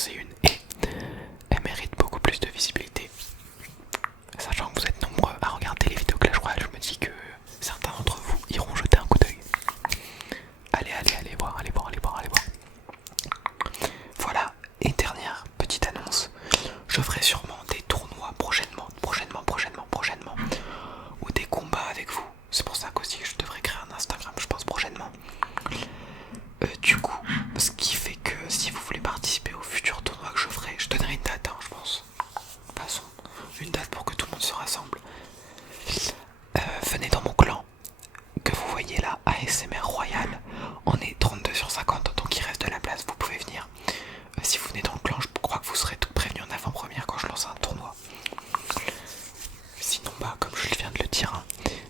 lancer une et elle mérite beaucoup plus de visibilité. Sachant que vous êtes nombreux à regarder les vidéos Clash Royale, je me dis que certains d'entre vous iront jeter un coup d'œil. Allez voir, allez voir, allez voir, allez voir. Voilà, et dernière petite annonce, je ferai sûrement des tournois prochainement, ou des combats avec vous. C'est pour ça qu'aussi je devrais créer un Instagram, je pense prochainement. Du coup, ce qui fait que si vous voulez participer au futur tournoi que je ferai, je donnerai une date, hein, je pense. De toute façon, une date pour que tout le monde se rassemble. Venez dans mon clan, que vous voyez là, ASMR Royal. On est 32 sur 50, donc il reste de la place, vous pouvez venir. Si vous venez dans le clan, je crois que vous serez tout prévenus en avant-première quand je lance un tournoi. Sinon, bah, comme je viens de le dire, hein,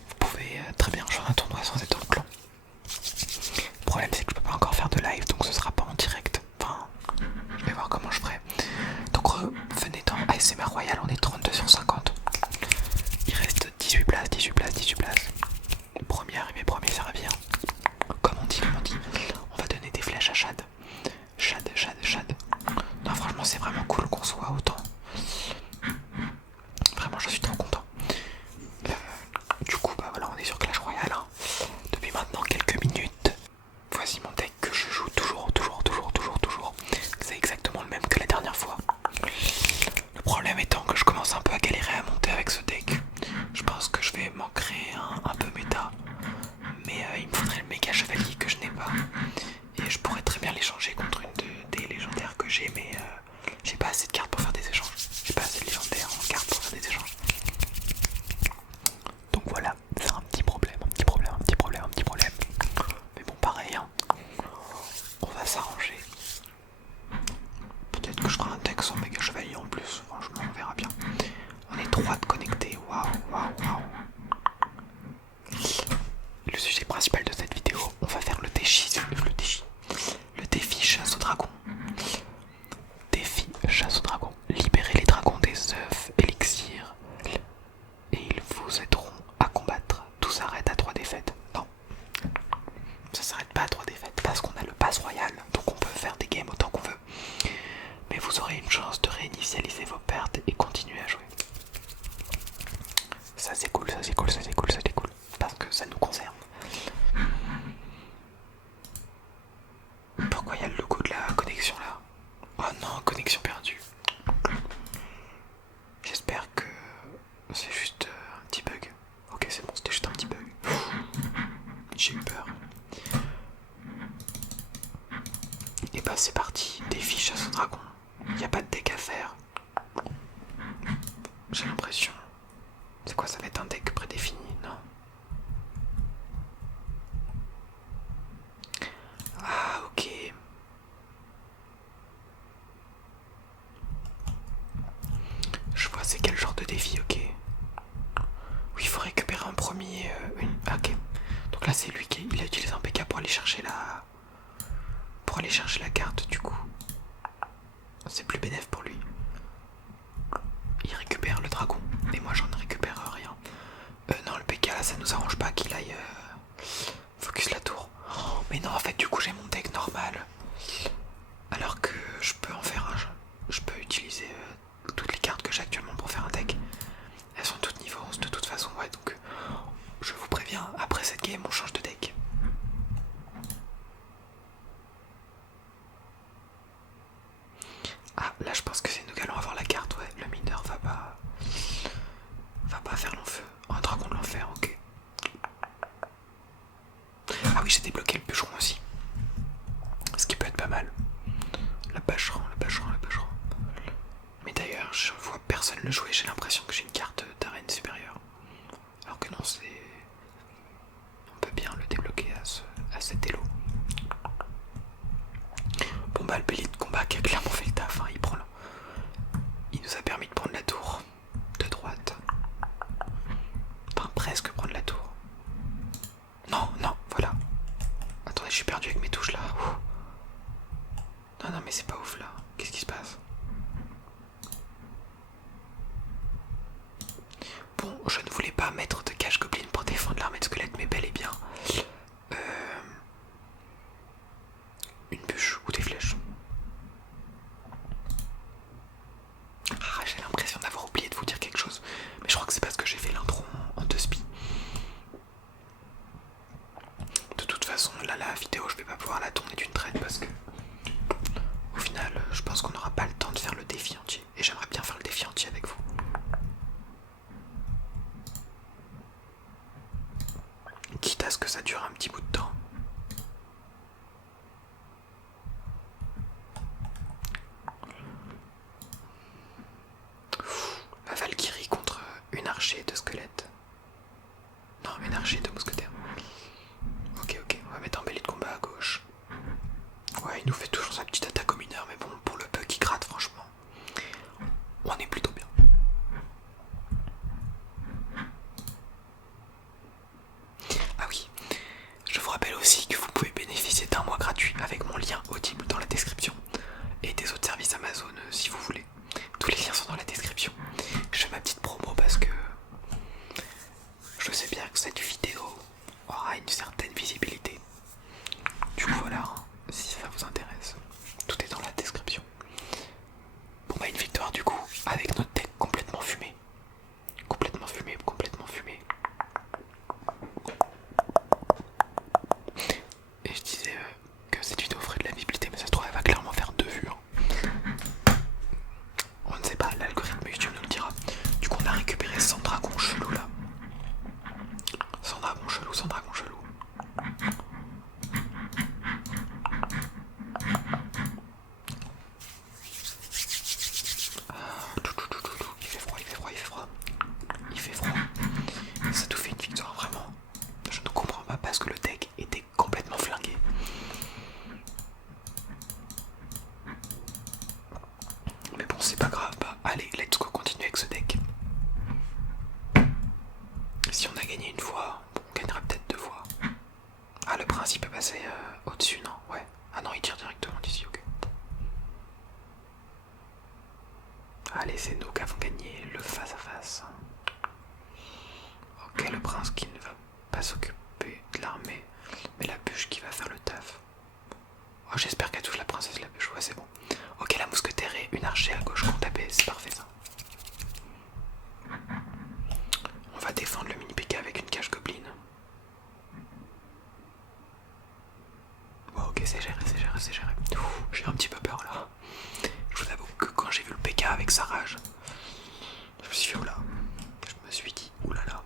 vous pouvez très bien rejoindre un tournoi sans être dans le clan. Le problème, c'est que je peux pas encore faire de live, donc ce sera pas en direct. Enfin, je vais voir comment je ferai. Donc, venez dans ASMR Royal, on est 32 sur 50. Il reste 18 places, 18 places, 18 places. Premier arrivé, premier servi. Comme on dit. On va donner des flèches à Chad. Chad. Non, franchement, c'est vraiment cool qu'on soit autant. Vraiment, je suis trop content. Du coup, bah voilà, on est sur Clash Royale. Hein. Depuis maintenant quelques minutes. Voici mon deck que je joue toujours. C'est exactement le même que la dernière fois. Le problème étant que je commence un peu à galérer à monter avec ce deck. Je pense que je vais m'en créer un peu méta. Mais il me faudrait le méga chevalier que je n'ai pas. Et je pourrais très bien l'échanger contre une des légendaires que j'ai, mais j'ai pas assez de cartes pour faire des échanges. J'ai pas assez de légendaires en cartes pour faire des échanges. Donc voilà, c'est un petit problème. Mais bon, pareil, hein. On va s'arranger. Peut-être que je ferai un deck sans méga chevalier en plus. Franchement, on verra bien. On est 3 de connectés. Waouh. Le sujet principal de cette vidéo, on va faire le défi chasse au dragon. Défi chasse au dragon. Libérez les dragons des œufs élixirs et ils vous aideront à combattre. Tout s'arrête à 3 défaites. Non, ça s'arrête pas à 3 défaites parce qu'on a le pass royal, donc on peut faire des games autant qu'on veut. Mais vous aurez une chance de réinitialiser vos pertes et continuer à jouer. Ça c'est cool. Parce que ça nous concerne. Pourquoi il y a le logo de la connexion là? Oh non, connexion perdue. J'espère que c'est juste un petit bug. Ok, c'est bon, c'était juste un petit bug. J'ai eu peur. Et bah c'est parti, défi chasse au dragon. Y a pas de deck à faire. J'ai l'impression. C'est quoi, ça va être un deck prédéfini? Non. Ah ok. Je vois c'est quel genre de défi, ok. Oui, il faut récupérer un premier... Ah, ok. Donc là c'est lui qui a utilisé un PK pour aller chercher la... carte du coup. C'est plus bénéf pour lui. Il récupère le dragon. Et moi j'en récupère rien. Non, le PK là ça nous arrange pas qu'il aille focus la tour. Oh, mais non, en fait du coup j'ai mon deck normal. Alors que je peux en faire un. Je peux utiliser toutes les cartes que j'ai actuellement pour faire un deck. Elles sont toutes niveau 11 de toute façon, ouais, donc je vous préviens, après cette game on change de deck. Ah, là je pense que c'est nous qui allons avoir la carte, ouais, le mineur va pas faire l'enfer. Un dragon de l'enfer, ok. Ah oui, j'ai débloqué le bûcheron aussi. Ce qui peut être pas mal. Le bûcheron. Mais d'ailleurs, je vois personne le jouer, j'ai l'impression que j'ai une carte d'arène supérieure. Alors que non, c'est... On peut bien le débloquer à cet élo. Bon bah le pilier de combat qui a clairement fait le taf, hein, il nous a permis de prendre la tour de droite. Enfin presque prendre la tour. Non, voilà. Attendez, je suis perdu avec mes touches là. Non mais c'est pas ouf là. Qu'est-ce qui se passe? fait l'intro en 2 spi. De toute façon, là, la vidéo, je vais pas pouvoir la tourner d'une traite parce que, au final, je pense qu'on n'aura pas le temps de faire le défi entier. Et j'aimerais bien faire le défi entier avec vous. Quitte à ce que ça dure un petit bout de temps. La Valkyrie contre une archer de squelette. Non, une archer de mousquetaire. Ok, on va mettre un belly de combat à gauche. Ouais, il nous fait toujours sa petite attaque au mineur, mais bon, pour le peu qui gratte, franchement, on est plutôt bien. Ah oui, je vous rappelle aussi que vous pouvez bénéficier d'un mois gratuit avec mon lien Audible dans la description et des autres services Amazon si vous voulez. Tous les liens sont dans la description. Je fais ma petite promo parce que je sais bien que cette vidéo aura une certaine visibilité. Du coup voilà, si ça vous intéresse, tout est dans la description. Bon bah une victoire du coup, avec notre deck complètement fumé. Complètement fumé. Et je disais que cette vidéo ferait de la visibilité, mais ça se trouve elle va clairement faire 2 vues. On ne sait pas, l'algorithme YouTube nous le dira. Du coup on a récupéré 100 dragons chelous là. 100 dragons chelous. Il fait froid. Ça nous fait une victoire vraiment. Je ne comprends pas parce que le deck était complètement flingué. Mais bon, c'est pas grave. Bah, allez, let's go continuer avec ce deck. Si on a gagné une fois, bon, on gagnera peut-être 2 fois. Ah, le principe est passé au-dessus, non? Ouais. Ah non, il tire directement d'ici, ok. Allez, c'est nous qui avons gagné le face-à-face. Ok, le prince qui ne va pas s'occuper de l'armée, mais la bûche qui va faire le taf. Oh, j'espère qu'elle touche la princesse la bûche, ouais c'est bon. Ok, la mousquetaire et une archer à gauche qu'on tapait, c'est parfait ça. On va défendre le mini PK avec une cage goblin. Oh, ok, c'est géré. J'ai un petit peu peur là. Je vous avoue que quand j'ai vu le PK avec sa rage, je me suis dit oula. Je me suis dit oulala.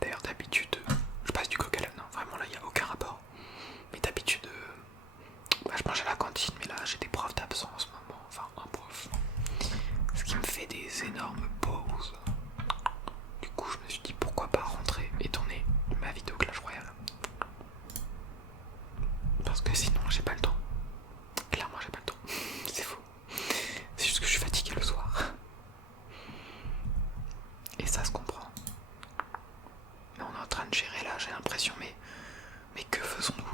D'ailleurs d'habitude, je passe du coq à l'âne, non, vraiment là il n'y a aucun rapport. Mais d'habitude, je mange à la cantine, mais là j'ai des profs d'absence en ce moment, enfin un prof. Ce qui me fait des énormes pauses. Du coup je me suis dit pourquoi pas rentrer et tourner ma vidéo Clash Royale. Parce que sinon j'ai pas le temps. Clairement j'ai pas le temps. C'est faux. C'est juste que je suis fatigué le soir. Et ça se comprend. Mais on est en train de gérer là, j'ai l'impression, mais que faisons-nous?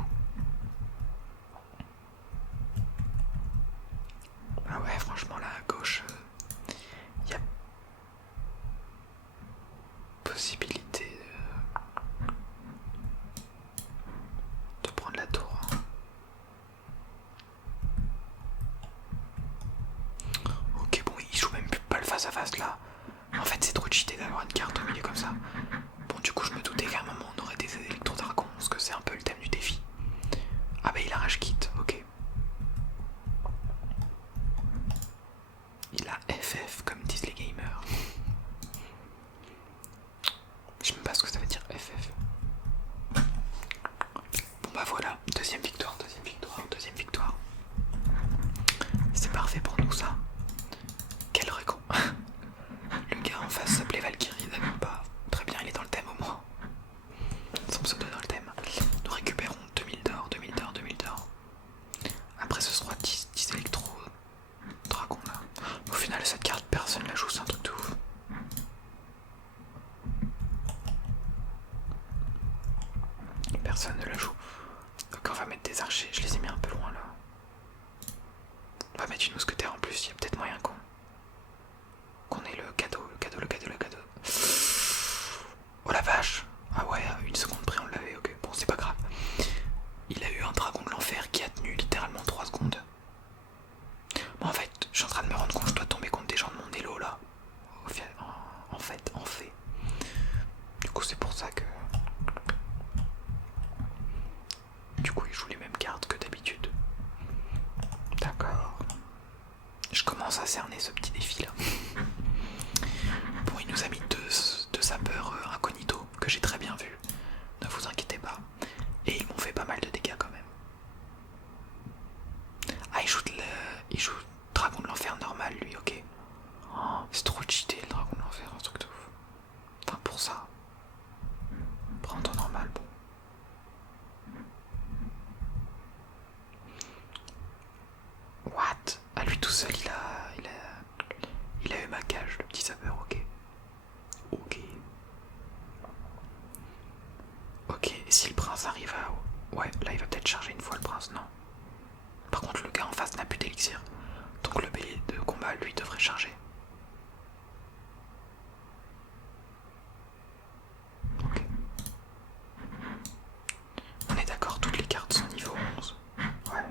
Ah ouais, franchement là à gauche, il y a possibilité de prendre la tour. Ok, bon, il joue même pas le face à face là. En fait, c'est trop cheaté d'avoir une carte au milieu comme ça. Bon, du coup, je me doutais qu'à un moment on aurait des électro-dragons, parce que c'est un peu le thème du défi. Ah bah, il a rage kit, ok. Il a FF, comme disent les gamers. Je sais même pas ce que ça veut dire FF. Bon bah voilà, deuxième victoire. C'est parfait pour nous ça. Quel record. Le gars en face s'appelait Valkyrie, d'accord, pas très bien, il est dans le thème au moins. Son pseudo dans le thème. Nous récupérons 2000 d'or. Après ce sera 10 électro dragons là. Au final cette carte personne la joue, c'est un truc de ouf. Personne ne la joue. Donc on va mettre des archers, je les ai mis un peu loin là. On va mettre une mousquetaire en plus, il y a peut-être moyen qu'on ait le cadeau. Oh la vache. Ah ouais, à une seconde près on l'avait, ok. Bon, c'est pas grave. Il a eu un dragon de l'enfer qui a tenu littéralement 3 secondes. Bon, en fait, je suis en train de me rendre compte que je dois tomber contre des gens commence à cerner ce petit défi là. Bon, il nous a mis deux sapeurs incognito que j'ai très bien vus. Ne vous inquiétez pas. Et ils m'ont fait pas mal de dégâts quand même. Ah, il joue Dragon de l'Enfer normal lui, ok. Oh, c'est trop cheaté le Dragon de l'Enfer, un truc de ouf. Enfin pour ça. Prends ton normal, bon. What? À lui tout seul il a eu ma cage, le petit sapeur, ok. Ok. Ok, et si le prince arrive à... Ouais, là il va peut-être charger une fois le prince, non. Par contre le gars en face n'a plus d'élixir. Donc le bélier de combat lui devrait charger. Ok. On est d'accord, toutes les cartes sont niveau 11. Ouais.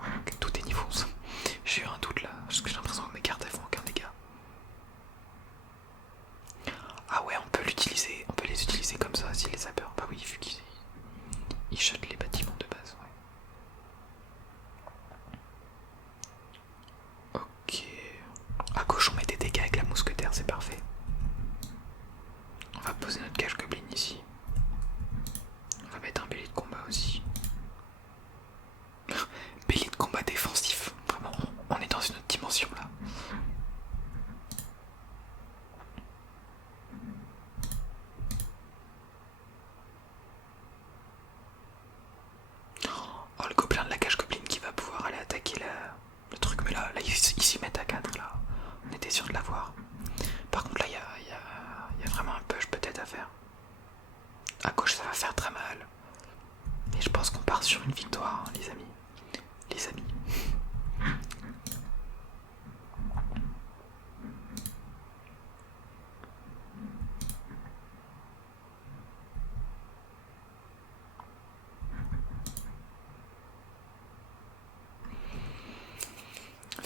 Ouais, ok, tout est niveau 11. J'ai eu un doute là, parce que j'ai l'impression que mes cartes elles font aucun dégât. Ah ouais, on peut les utiliser comme ça si les sapeurs. Bah oui, vu qu'ils shottent les bâtiments de base, ouais. Ok. À gauche, on met des dégâts avec la mousquetaire, c'est parfait. On va poser notre cache goblin ici. On va mettre un bélier de combat aussi. Bélier de combat défensif. Vraiment, on est dans une autre dimension là. Oh, le gobelin de la cage goblin qui va pouvoir aller attaquer le truc. Mais là ils s'y mettent à 4 là. On était sûr de l'avoir. Par contre là, il y a vraiment un push peut-être à faire. À gauche, ça va faire très mal. Et je pense qu'on part sur une victoire, hein, les amis. Les amis.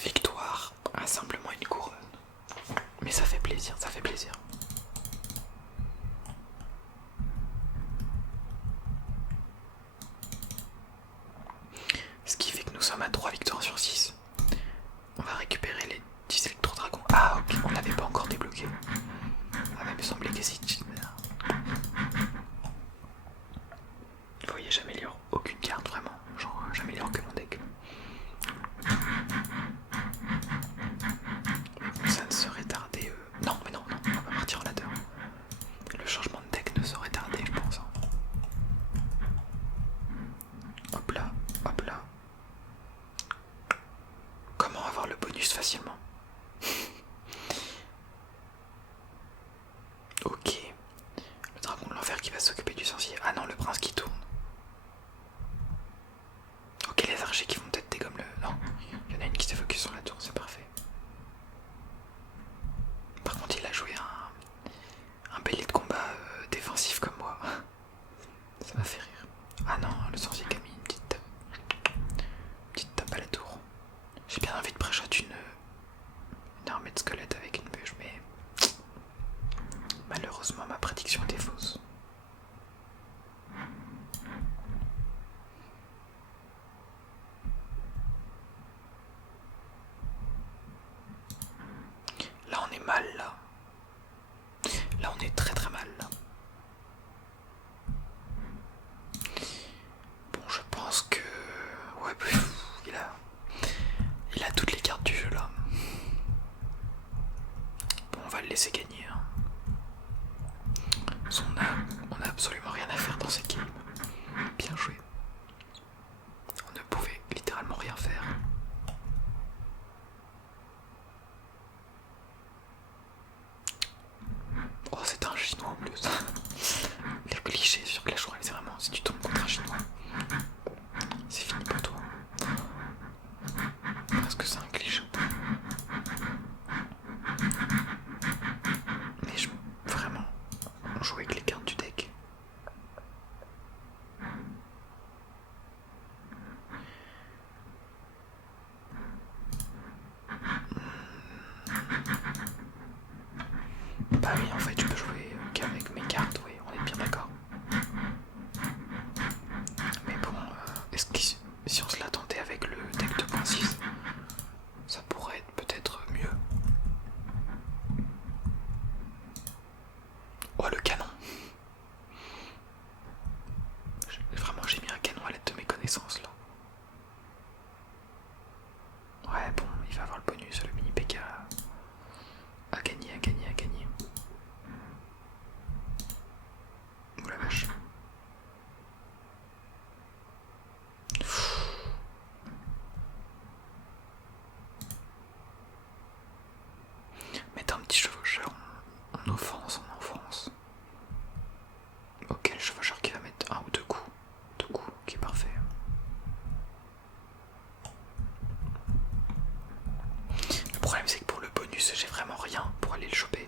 Victoire à simplement une couronne. Mais ça fait plaisir, ça fait plaisir. Ce qui fait que nous sommes à 3 victoires sur 6. On va récupérer les 10 électro-dragons. Ah ok, on n'avait pas encore débloqué. Ah mais il me semblait que si. Vous voyez, j'améliore aucune carte vraiment. Genre j'améliore que mon deck. Bon, ça ne saurait tarder. Non mais non, on va pas partir en ladder. Le changement de deck ne saurait tarder, je pense. Hein. Hop là, hop là. Comment avoir le bonus facilement? Ok. Le dragon de l'enfer qui va s'occuper du sorcier. Ah non, le prince qui tourne. Ok, les archers qui vont peut-être dégommer le... Non, il y en a une qui se focus sur la tour, c'est parfait. Par contre, il a joué un bélier de combat défensif comme moi. Ça m'a fait rire. Ah non, le sorcier qui a mis une petite tape à la tour. J'ai bien envie de pré-shot une armée de squelettes avec une bûche, mais malheureusement ma prédiction était fausse. Là on est mal là. Là on est très très mal là. Bon, je pense que... Ouais, il a toutes les cartes du jeu là. Bon, on va le laisser gagner. Hein. On a absolument rien à faire dans cette game. Bien joué. On ne pouvait littéralement rien faire. Oh, c'est un chinois en plus. Les clichés sur Clash Royale, c'est vraiment si tu tombes contre un chinois, c'est fini pour toi. Parce que c'est un cliché. Mais vraiment, on joue avec les cartes du deck. Bah oui, en fait, je peux jouer qu'avec mes cartes, oui, on est bien d'accord. Mais bon, est-ce que si on se l'attendait avec le deck 2.6, connaissances là. Ouais, bon, il va avoir le bonus, le mini PK à gagner, à gagner, à gagner. Oh la vache. Mettre un petit chevaucheur en offense, en enfance. Ok, le chevaucheur qui va mettre un ou deux coups. Deux coups, ok, parfait. Le problème c'est que pour le bonus, j'ai vraiment rien pour aller le choper.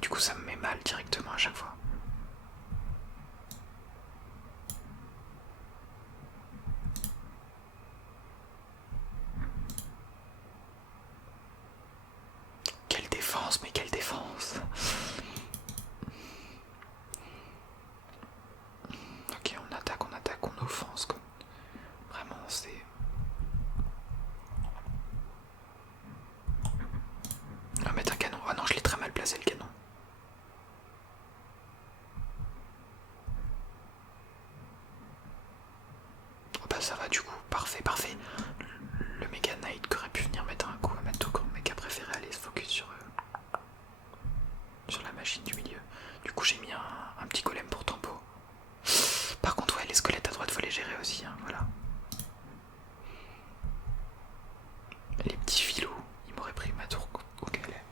Du coup, ça me met mal directement à chaque fois. Quelle défense, mais quelle défense! Ok, on attaque, on offense. Quoi. Vraiment, c'est... On va mettre un canon. Ah non, je l'ai très mal placé le canon. Oh bah ça va du coup, parfait, parfait. Le Mega Knight qui aurait pu venir mettre un coup à Mato quand le mec a préféré aller se focus sur la machine du milieu. Du coup j'ai mis un petit golem pour tempo. Par contre ouais, les squelettes à droite faut les gérer aussi, hein, voilà. Les petits filous, ils m'auraient pris ma tour au galet.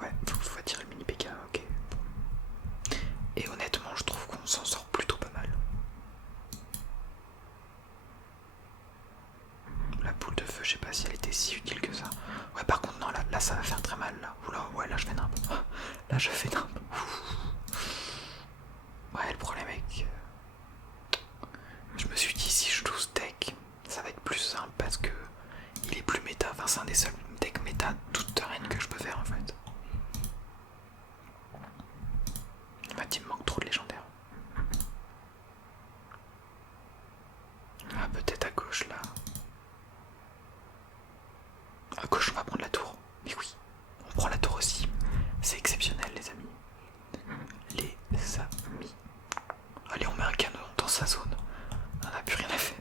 Ouais, faut attirer le mini PK, ok. Et honnêtement, je trouve qu'on s'en sort plutôt pas mal. La boule de feu, je sais pas si elle était si utile que ça. Ouais, par contre, non, là ça va faire très mal. Là. Oula, ouais, là je fais nimp. Là je fais nimp. Ouais, le problème est que je me suis dit, si je joue ce deck, ça va être plus simple parce que il est plus méta. Enfin, c'est un des seuls decks méta toute terrain que je peux faire en fait. En fait, il me manque trop de légendaires. Ah, peut-être à gauche là. À gauche, on va prendre la tour. Mais oui, on prend la tour aussi. C'est exceptionnel, les amis. Les amis. Allez, on met un canon dans sa zone. On n'a plus rien à faire.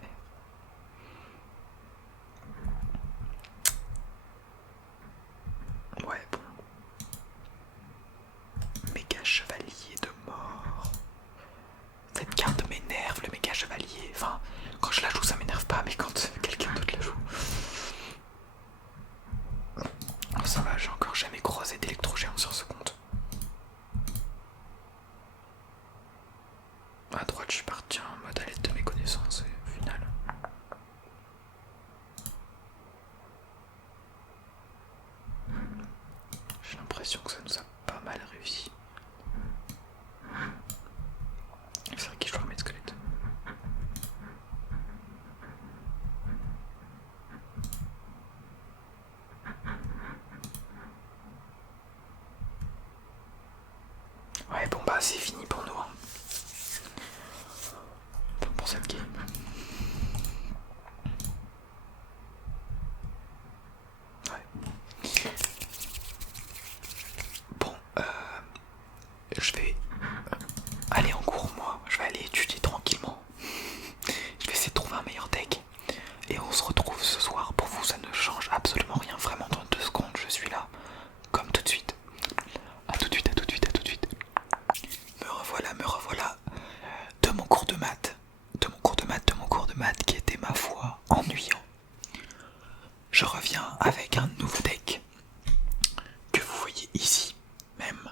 Ouais, bon. Méga chevalier de mort. Cette carte m'énerve, le méga chevalier. Enfin, quand je la joue, ça m'énerve pas, mais quand quelqu'un d'autre la joue. Oh, ça va, j'ai encore jamais croisé d'électrogéant sur ce compte. À droite, je suis parti en mode à l'aide de mes connaissances, et au final. J'ai l'impression que ça nous a pas mal réussi. C'est vrai que je dois remettre squelette. Ouais, bon bah c'est fini pour nous. Hein. Pour cette game. Ouais. Bon, je vais aller en cours moi. Je vais aller étudier tranquillement. Je vais essayer de trouver un meilleur deck. Et on se retrouve ce soir. Pour vous, ça ne change absolument rien. Vraiment, dans 2 secondes, je suis là. Comme tout de suite. A tout de suite, à tout de suite, à tout de suite. Me revoilà. De mon cours de maths. De mon cours de maths qui était, ma foi, ennuyant. Je reviens avec un nouveau deck. Que vous voyez ici, même.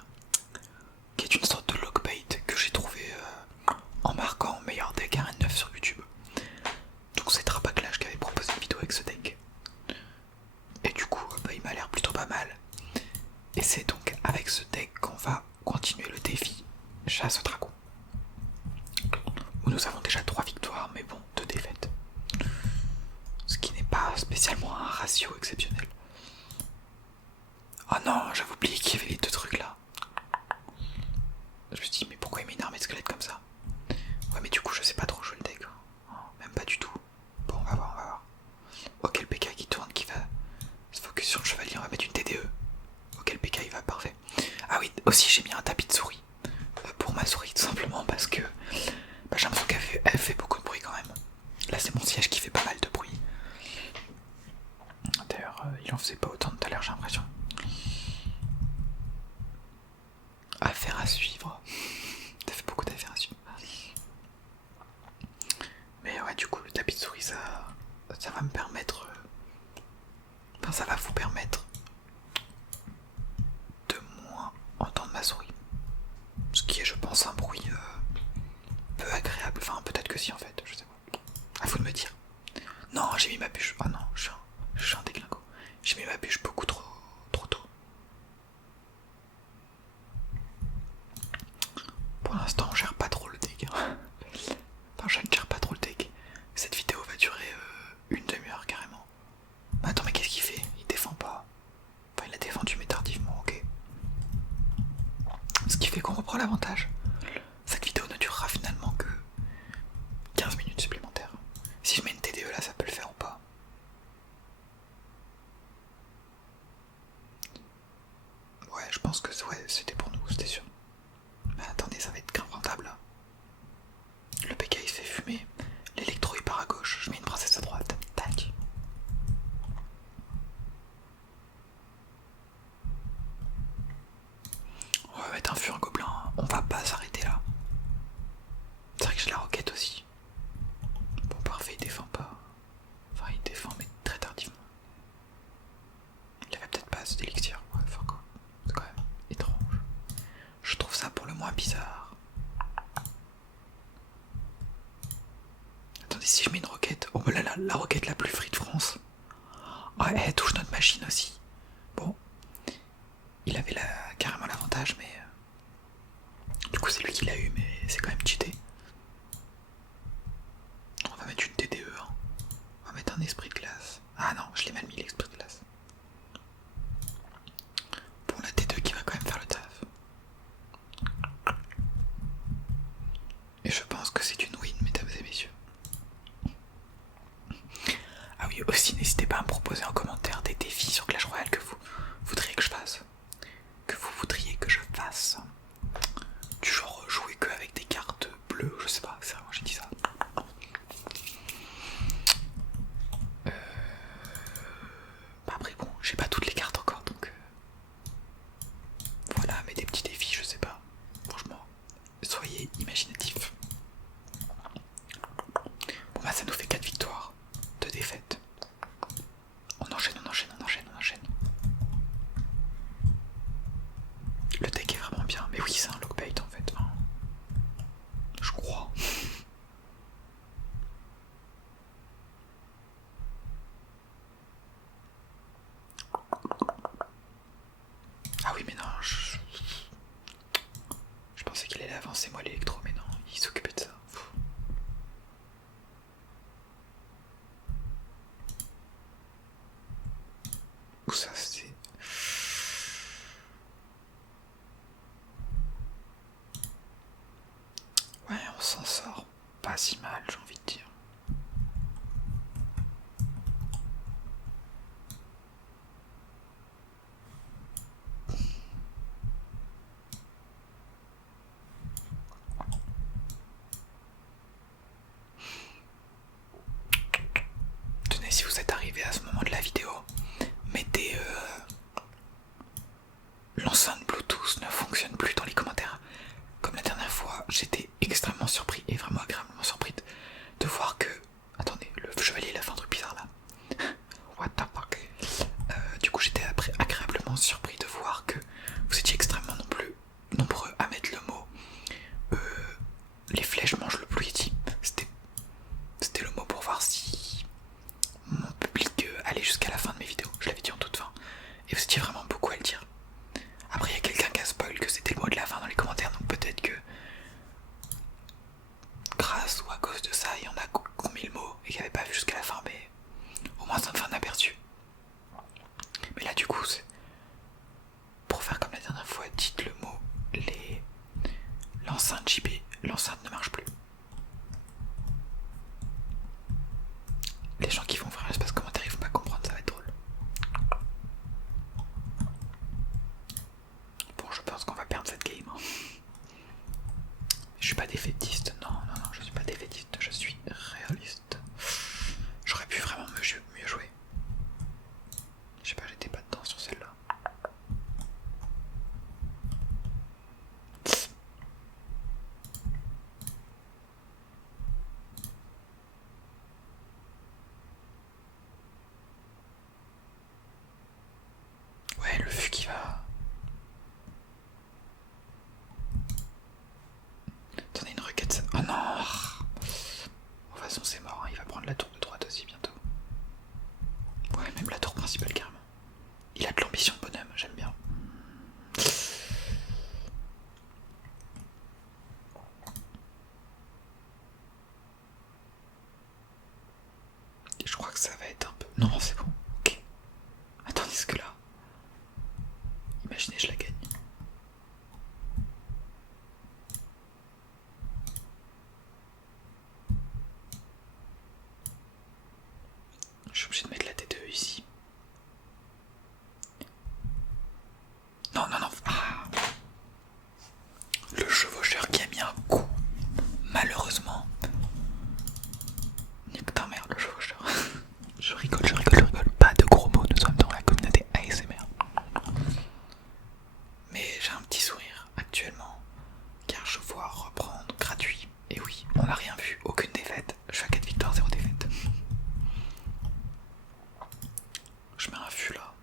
Qui est une sorte de lockbait que j'ai trouvé en marquant meilleur deck à 9 sur YouTube. Donc c'est Trapaclash qui avait proposé une vidéo avec ce deck. Et du coup, bah, il m'a l'air plutôt pas mal. Et c'est donc avec ce deck qu'on va continuer le défi Chasse au dragon. Où nous avons déjà 3 victoires, mais bon, 2 défaites. Ce qui n'est pas spécialement un ratio exceptionnel. Oh non, j'avais oublié qu'il y avait les 2 trucs là. Je me suis dit, mais pourquoi il met une armée de squelettes comme ça? ça va me permettre... Enfin, ça va vous permettre de moins entendre ma souris. Ce qui est, je pense, un bruit peu agréable. Enfin, peut-être que si, en fait, je sais pas. À vous de me dire. Non, j'ai mis ma bûche. Ah non, je suis un déglingo. J'ai mis ma bûche beaucoup trop tôt. Pour l'instant, on gère pas trop le dég. Enfin, je ne gère pas trop le dég. Cette vidéo va durer une demi-heure carrément. Attends, mais qu'est-ce qu'il fait? Il défend pas. Enfin, il a défendu, mais tardivement, ok. Ce qui fait qu'on reprend l'avantage. Cette vidéo ne durera finalement que 15 minutes supplémentaires. Si je mets une TDE là, ça peut le faire ou pas? Ouais, je pense que ouais, c'était pour nous, c'était sûr. Mais attendez, ça va être grave rentable là. Le PK il se fait fumer, l'électro il part à gauche, je mets une princesse à droite, tac. On va mettre un feu en gobelin, on va pas s'arrêter là. C'est vrai que j'ai la roquette aussi. Bon parfait, il défend pas. Enfin il défend mais très tardivement. Il avait peut-être pas assez d'élixir, ouais, enfin quoi. C'est quand même étrange. Je trouve ça pour le moins bizarre. Attendez, si je mets une roquette, oh là là, la roquette la plus free de France. Ouais, elle touche notre machine aussi. Bon, il avait carrément l'avantage, mais du coup c'est lui qui l'a eu, mais c'est quand même cheaté. On va mettre une TDE, hein. On va mettre un esprit de glace. Ah non, je l'ai mal mis l'esprit de glace. Bon, la T2 qui va quand même faire le taf. Et je pense que c'est une win, mesdames et messieurs. Ah oui, aussi n'hésitez pas à me proposer en commentaire des défis sur Clash Royale que vous voudriez que je fasse. Du genre jouer que avec des cartes bleues, je sais pas, c'est vraiment j'ai dit ça. Bah après bon, j'ai pas toutes les cartes encore donc voilà, mais des petits défis, je sais pas. Franchement, soyez imaginatifs. Bon bah ça nous fait 4 victoires, 2 défaites. On enchaîne. Le deck est vraiment bien, mais oui c'est un lockbait en fait. Enfin, je crois. Ah oui mais non, je pensais qu'il allait avancer moi l'électro, mais non, il s'occupait de ça. Où ça c'est... Ouais, on s'en sort pas si mal, j'ai envie de dire. Tenez, si vous êtes arrivé à ce moment de la vidéo, mettez l'enceinte Bluetooth ne fonctionne plus dans les commentaires. Comme la dernière fois, j'étais extrêmement surpris et vraiment agréablement surpris de voir que... Attendez, le chevalier il a fait un truc bizarre là. What the fuck. Du coup j'étais agréablement surpris de voir que vous étiez extrêmement nombreux à mettre le mot les flèches mangent le Blue-Yeti. C'était le mot pour voir si mon public allait jusqu'à la fin de mes vidéos. Je l'avais dit en toute fin. Et vous étiez vraiment beaucoup à le dire. Après il y a quelqu'un qui a spoil que c'était le mot de la fin dans les commentaires, donc peut-être que grâce ou à cause de ça il y en a qui ont mis le mot et qui n'avaient pas vu jusqu'à la fin, mais au moins ça me fait un aperçu. Mais là du coup c'est pour faire comme la dernière fois, dites le mot l'enceinte JB, l'enceinte ne marche plus. Les gens qui vont ouvrir l'espace commentaire ils vont pas comprendre, ça va être drôle. Bon, je pense qu'on va perdre cette game. Je suis pas défaitiste, non, je suis pas défaitiste, je suis réaliste. J'aurais pu vraiment mieux jouer. Je sais pas, j'étais pas dedans sur celle-là. que ça va être un peu... Non, c'est bon, ok. Attendez ce que là... Imaginez, je la gagne. Je suis obligé de mettre la T2 ici. Non, non, non. Ah. Le chevaucheur qui a mis un coup. Malheureusement. Nique ta mère, le chevaucheur. Je rigole, je rigole, je rigole. Pas de gros mots, nous sommes dans la communauté ASMR. Mais j'ai un petit sourire actuellement, car je vois reprendre gratuit. Et oui, on n'a rien vu, aucune défaite. Je suis à 4 victoires, 0 défaite. Je mets un fût là.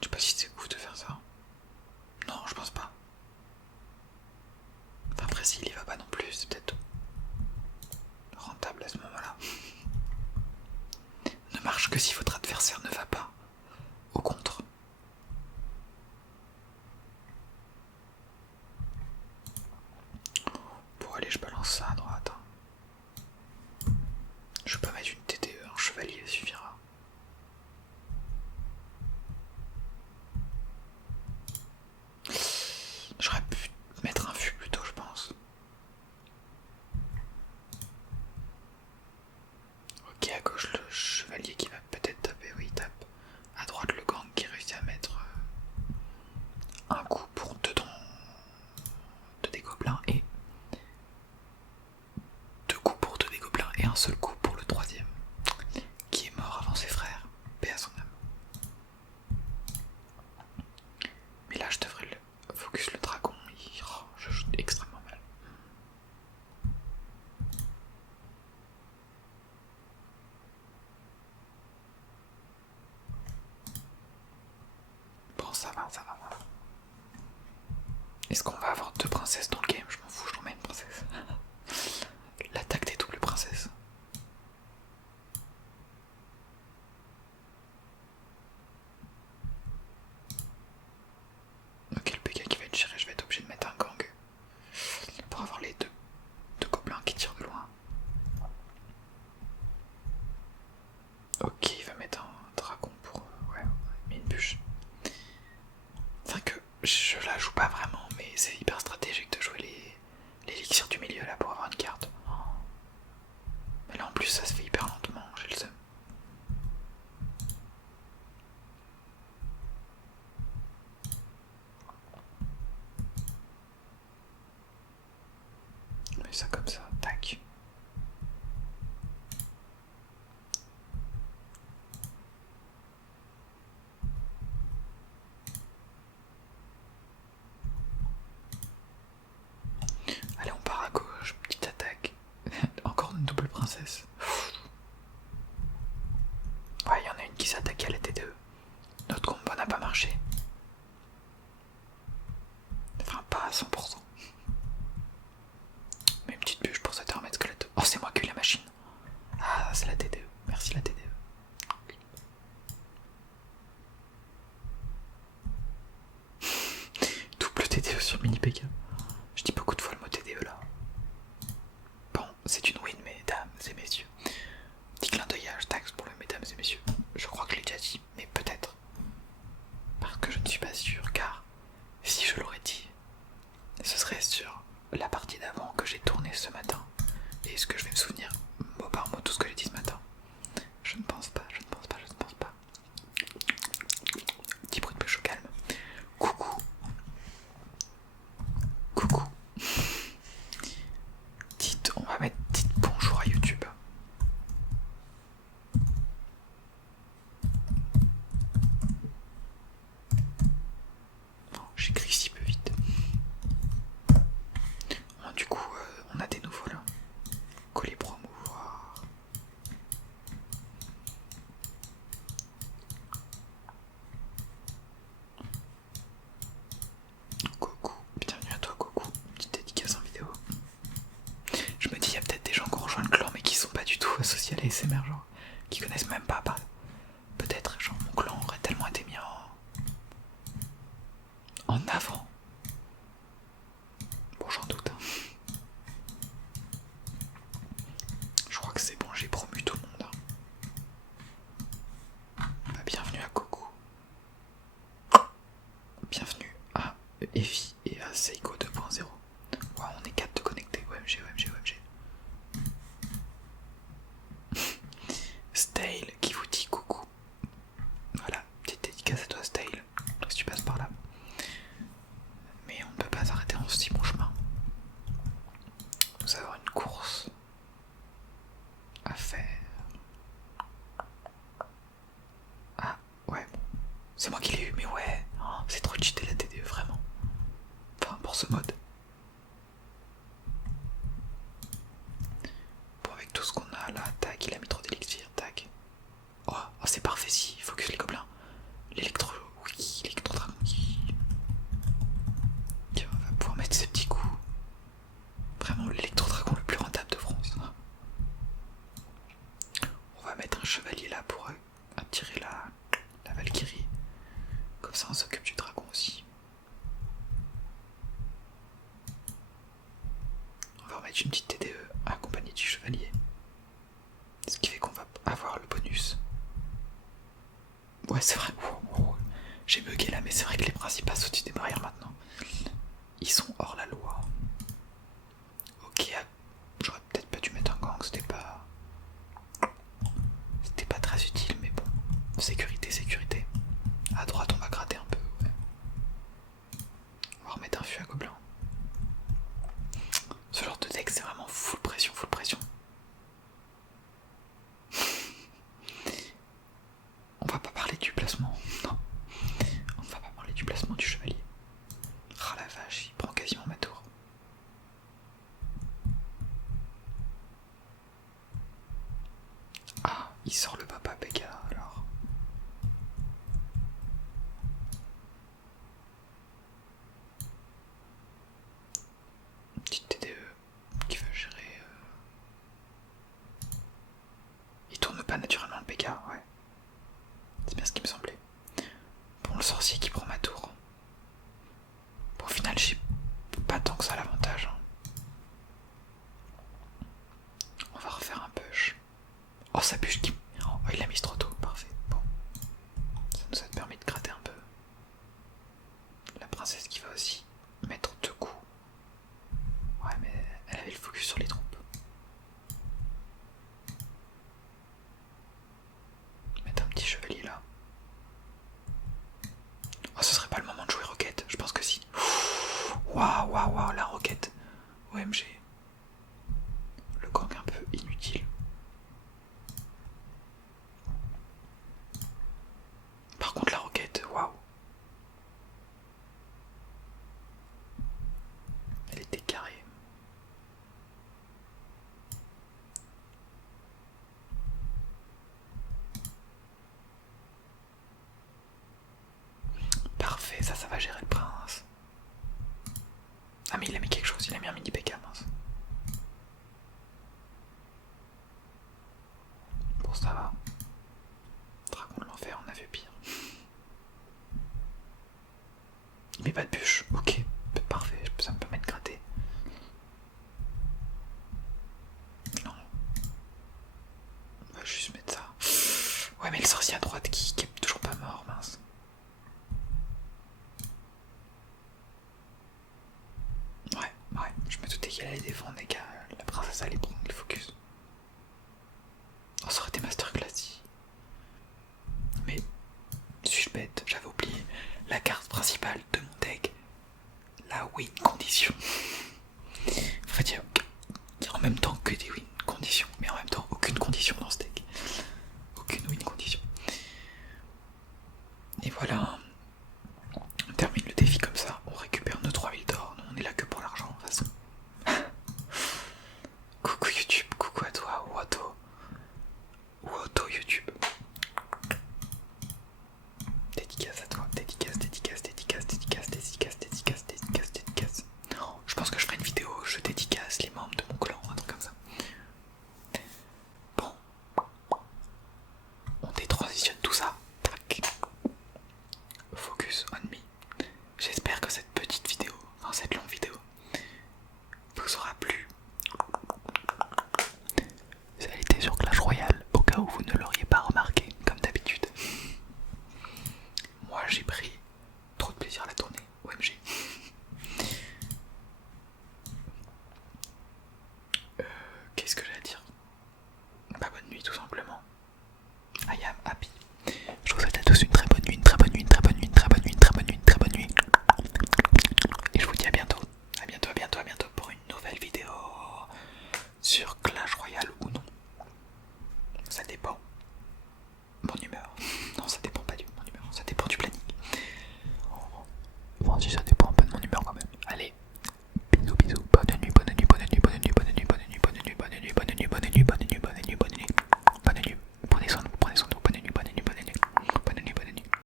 Je sais pas si c'est cool de faire ça. Non, je pense pas. Enfin, après, s'il y va pas non plus, c'est peut-être rentable à ce moment-là. Ne marche que si votre adversaire ne va pas. Au contre. Bon, allez, je balance ça à droite. Je vais pas mettre une TTE, un chevalier suffira. J'aurais pu mettre un fût plutôt, je pense. Ok, à gauche le chevalier qui va peut-être taper, oui, il tape. À droite le gang qui réussit à mettre un coup pour deux des gobelins et deux coups pour deux des gobelins et un seul coup pour le troisième qui est mort avant ses frères. Paix à son âme. Mais là je devrais le focus le dragon, je joue extrêmement mal. Bon, ça va, ça va. Est-ce qu'on va avoir deux princesses dans le game? Je m'en fous, je remets une princesse. L'attaque des doubles princesses. Ok, le PK qui va être géré, je vais être obligé de mettre un gang pour avoir les deux gobelins qui tirent de loin. Ok, il va mettre un dragon pour... ouais, mais une bûche. C'est vrai que je la joue pas vraiment, mais c'est hyper stratégique de jouer l'élixir du milieu là pour avoir une carte. Mais là en plus ça se fait hyper lentement, j'ai le seum. On met ça comme ça, tac. Allez, on part à gauche, petite attaque. Encore une double princesse. Ouais, il y en a une qui s'attaque à la T2. Notre combat n'a pas marché. Enfin, pas à 100%. Mais une petite bûche pour se remettre squelette. Oh, c'est moi qui ai eu la machine. Ah, c'est la T2. Merci la T2. Double TDE sur mini PK. Je dis beaucoup de fois le mot TDE là. Bon, c'est une win, mesdames et messieurs. Petit clin d'œil à hashtag pour le mesdames et messieurs. Je crois que je l'ai déjà dit, mais peut-être. Parce que je ne suis pas sûr, car si je l'aurais dit, ce serait sur la partie d'avant que j'ai tournée ce matin. Et est-ce que je vais me souvenir mot par mot tout ce que j'ai dit ce matin? Je ne pense pas, je ne pense pas, je ne pense pas. Petit bruit de bûche au calme. Coucou. Coucou. Dites, on va mettre dites bonjour à YouTube. J'écris si peu vite. Bon, du coup, on a des nouveaux là. Coller promouvoir. Goku, bienvenue à toi Goku. Petite dédicace en vidéo. Je me dis, il y a peut-être des gens qui ont rejoint le clan mais qui sont pas du tout associés à la SMR, genre, qui connaissent même pas. Peut-être, genre, mon clan aurait tellement été mis en avant. Bon, j'en doute. Je crois que c'est bon, j'ai promu tout le monde. C'est moi qui l'ai eu, mais ouais, oh, c'est trop cheaté la TDE, vraiment. Enfin, pour ce mode. Bon, avec tout ce qu'on a là, tac, il a mis trop d'élixir, tac. Oh, oh c'est parfait, si, focus les gobelins. L'électro, oui, l'électro-dragon qui va pouvoir mettre ses petits coups. Vraiment l'électro-dragon le plus rentable de France. On va mettre un chevalier là pour attirer la Valkyrie. Comme ça on s'occupe du dragon aussi. On va remettre une petite TDE accompagnée du chevalier. Ce qui fait qu'on va avoir le bonus. Ouais c'est vrai, j'ai bugué là mais c'est vrai que les principes passent au-dessus des barrières maintenant. Ils sont hors la loi. Ok, j'aurais peut-être pas dû mettre un gang, c'était pas très utile mais bon. Sécurité, sécurité. À droite on va gratter un peu, ouais. On va remettre un fût à gobelin. Ce genre de deck c'est vraiment full pression, full pression. On va pas parler du placement, non. On va pas parler du placement du chevalier. Ah la vache, il prend quasiment ma tour. Ah, il sort le papa Pekka alors. Une petite TDE qui va gérer. Il tourne pas naturellement le Pekka, ouais. C'est bien ce qui me semblait. Bon, le sorcier qui prend ma tour. Bon, au final, j'ai pas tant que ça l'avantage. Hein. On va refaire un push. Oh, sa bûche qui. Oh, il l'a mise trop tôt, parfait. Bon. Ça nous a permis de gratter un peu. La princesse qui va aussi mettre 2 coups. Ouais, mais elle avait le focus sur les troupes. Mettre un petit chevalier là. Oh, ce serait pas le moment de jouer roquette, je pense que si. Waouh, waouh, waouh, la roquette. OMG. Le gang un peu inutile. Par contre, la roquette, waouh. Elle était carrée. Parfait, ça va gérer le prince. Ah mais il a mis quelque chose, il a mis un mini Pekka, mince. Bon ça va. Dragon de l'enfer, on a vu pire. Il met pas de bûche, ok, parfait, ça me permet de gratter. Non. On va juste mettre ça. Ouais mais le sorcier à droite qui est toujours pas mort, mince. Ouais, je me doutais qu'elle allait défendre et que la princesse allait prendre